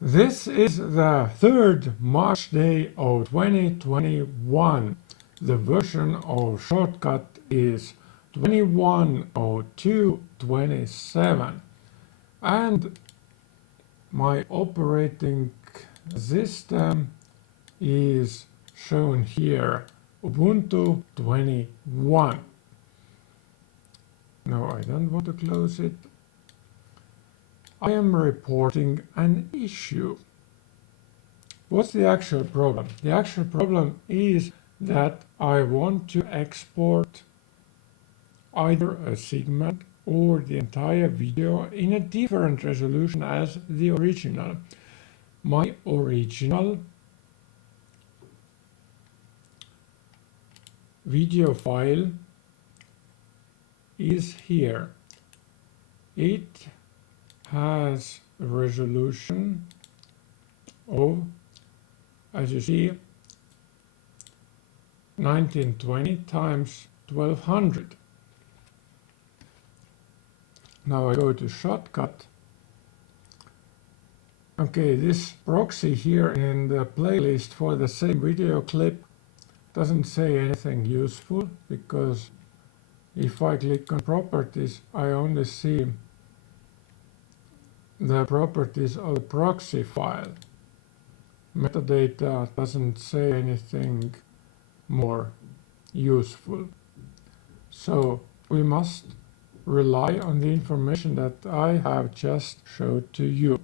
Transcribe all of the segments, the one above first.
This is the third March day of 2021. The version of Shotcut is 210227 and my operating system is shown here, Ubuntu 21. No, I don't want to close it. I am reporting an issue. What's the actual problem? The actual problem is that I want to export either a segment or the entire video in a different resolution as the original. My original video file is here. It has a resolution of, as you see, 1920 times 1200. Now I go to Shotcut. Okay, this proxy here in the playlist for the same video clip doesn't say anything useful, because if I click on properties, I only see the properties of the proxy file. Metadata doesn't say anything more useful. So we must rely on the information that I have just showed to you.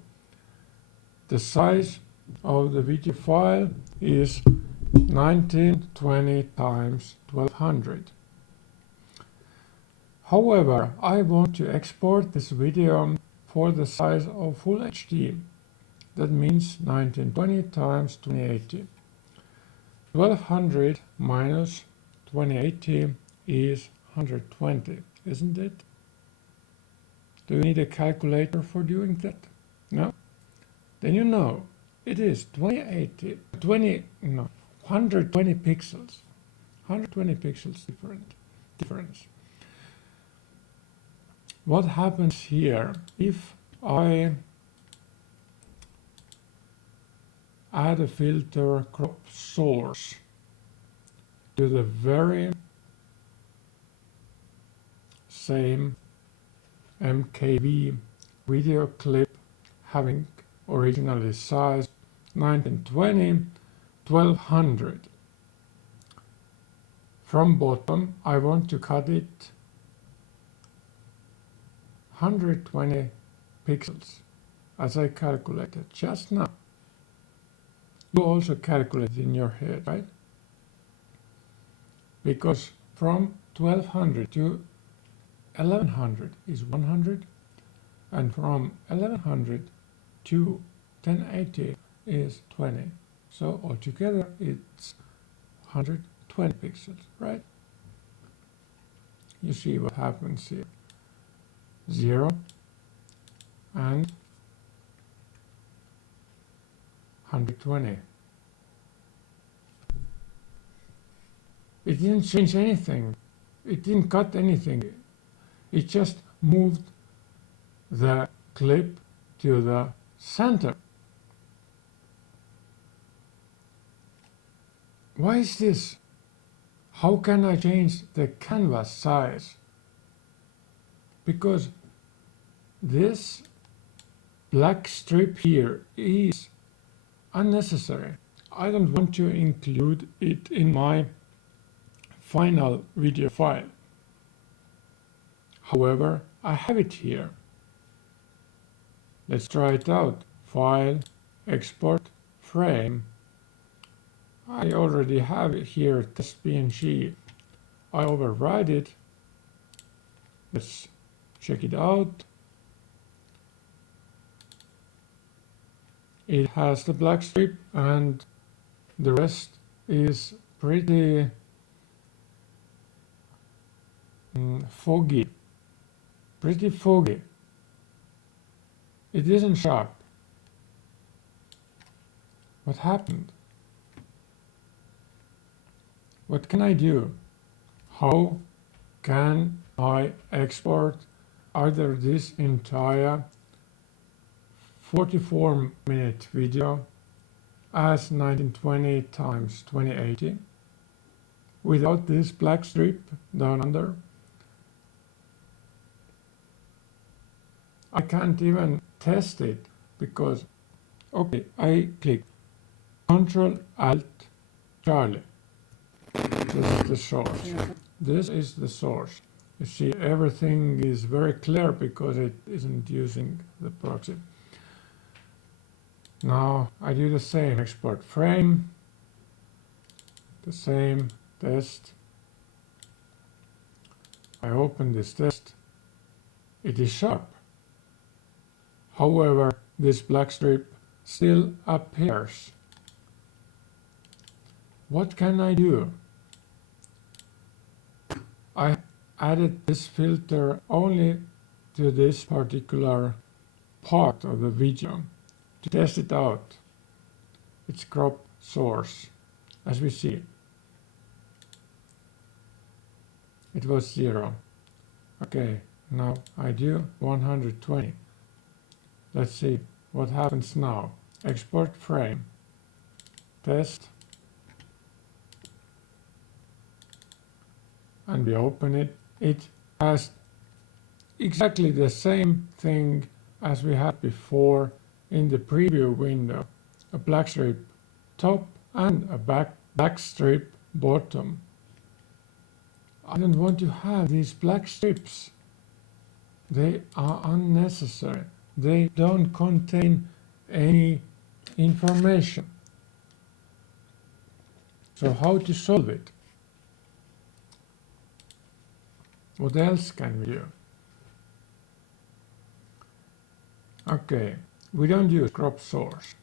The size of the video file is 1920 times 1200. However, I want to export this video for the size of Full HD. That means 1920 times 2080. 1200 minus 2080 is 120, isn't it? Do you need a calculator for doing that? No? Then you know it is 120 pixels. 120 pixels difference. What happens here if I add a filter crop source to the very same MKV video clip having originally sized 1920 1200. From bottom I want to cut it 120 pixels as I calculated just now. You also calculate in your head, right? Because from 1200 to 1100 is 100, and from 1100 to 1080 is 20. So altogether it's 120 pixels, right? You see what happens here. 0 and 120. It didn't change anything. It didn't cut anything. It just moved the clip to the center. Why is this? How can I change the canvas size? Because this black strip here is unnecessary. I don't want to include it in my final video file. However, I have it here. Let's try it out. File, export, frame. I already have it here, test PNG. I override it. Let's check it out. It has the black strip and the rest is pretty foggy. Pretty foggy. It isn't sharp. What happened? What can I do? How can I export either this entire 44-minute video as 1920 times 2080 without this black strip down under. I can't even test it because, okay, I click Control Alt Charlie. This is the source. This is the source. You see, everything is very clear because it isn't using the proxy. Now I do the same, export frame, the same test. I open this test. It is sharp. However, this black strip still appears. What can I do? I added this filter only to this particular part of the video to test it out. It's crop source, as we see. It was 0. Okay, now I do 120. Let's see what happens now. Export frame, test, and we open it. It has exactly the same thing as we had before in the preview window. A black strip top and a black strip bottom. I don't want to have these black strips. They are unnecessary. They don't contain any information. So how to solve it? What else can we do? Okay, we don't use crop source.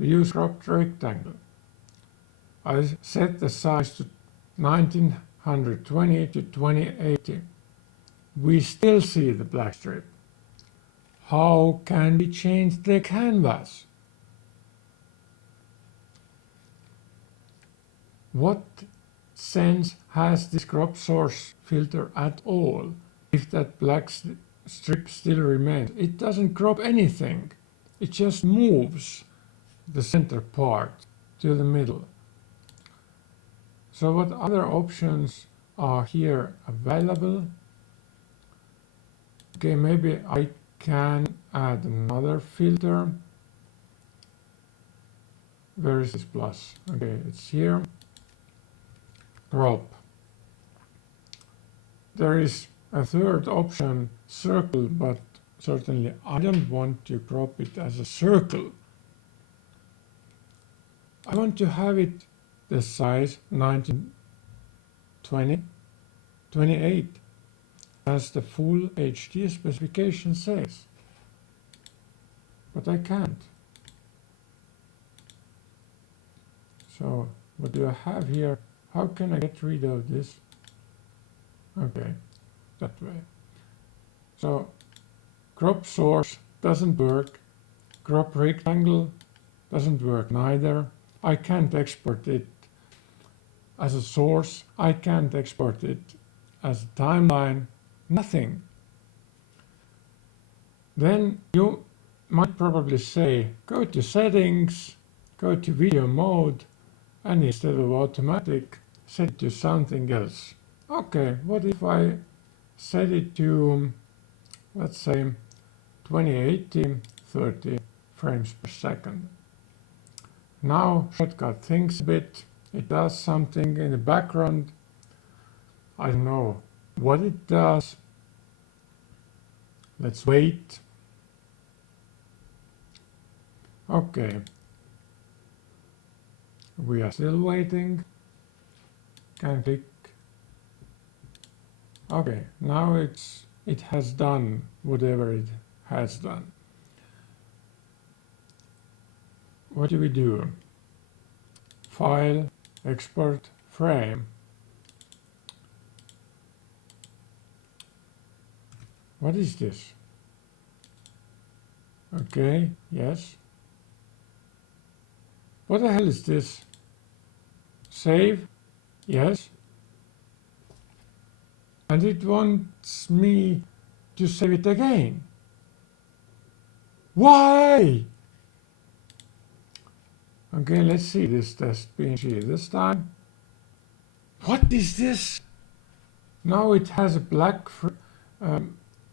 We use cropped rectangle. I set the size to 1920 to 2080. We still see the black strip. How can we change the canvas? What sense has this crop source filter at all if that black strip still remains? It doesn't crop anything. It just moves the center part to the middle. So what other options are here available? Okay, maybe I can add another filter. Where is this plus? Okay, it's here. Crop. There is a third option, circle, but certainly I don't want to crop it as a circle. I want to have it the size 1920, 28, as the full HD specification says. But I can't. So what do I have here? How can I get rid of this? Okay, that way. So crop source doesn't work. Crop rectangle doesn't work neither. I can't export it as a source. I can't export it as a timeline. Nothing. Then you might probably say, go to settings, go to video mode, and instead of automatic, set it to something else. Okay, what if I set it to, let's say, 2080, 30 frames per second. Now Shotcut thinks a bit, it does something in the background. I don't know what it does. Let's wait. Okay. We are still waiting. Can click. Okay, now it has done whatever it has done. What do we do? File, export, frame. What is this? Okay, yes. What the hell is this? Save? Yes. And it wants me to save it again. Why? Okay, let's see this test PNG this time. What is this? Now it has a black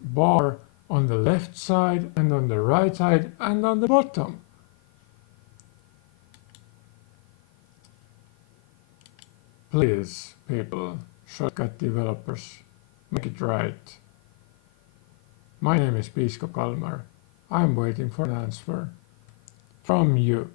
bar on the left side and on the right side and on the bottom. Please, people, Shotcut developers, make it right. My name is Piisko Kalmar. I'm waiting for an answer from you.